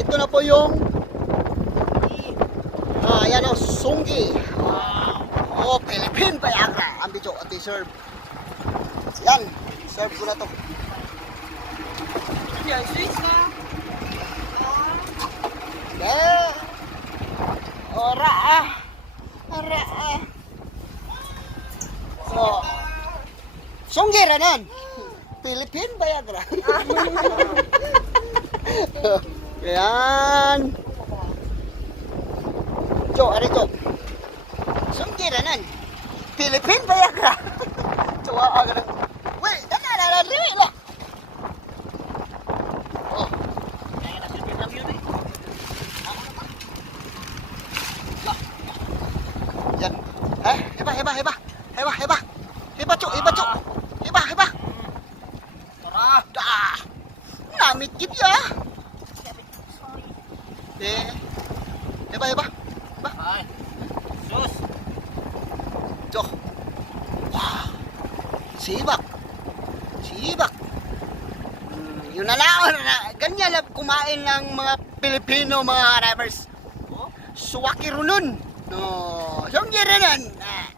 Ito na po yung Ah, yan o, Sunggi. Oh, Philippine Viagra. Ang video, at serve. Yan, serve ko na to. Yan, Swiss ka. Yeah. Ora ah. Ora ah. Oh. Sunggi ranan. Philippine Viagra. Yan. Jo, ano to? Sunggi ranan. Philippine Viagra. Tuwa ka na. Dala na na liwi la. Oh. Kaya nasilipin lang yun eh. Yan. Eh, heba, heba, heba. Heba, heba. Heba, cok, heba, cok. Heba, heba. Tara. Ah, namit gid ya. Eh. Heba, heba. Heba. Ay. Sus. Cok. Wow. Sibak. Sibak. Hmm, yun na lang. Ganyan lang kumain ng mga Pilipino, mga drivers. Oh? Suwaki runun. No, yung giranan. Viagra.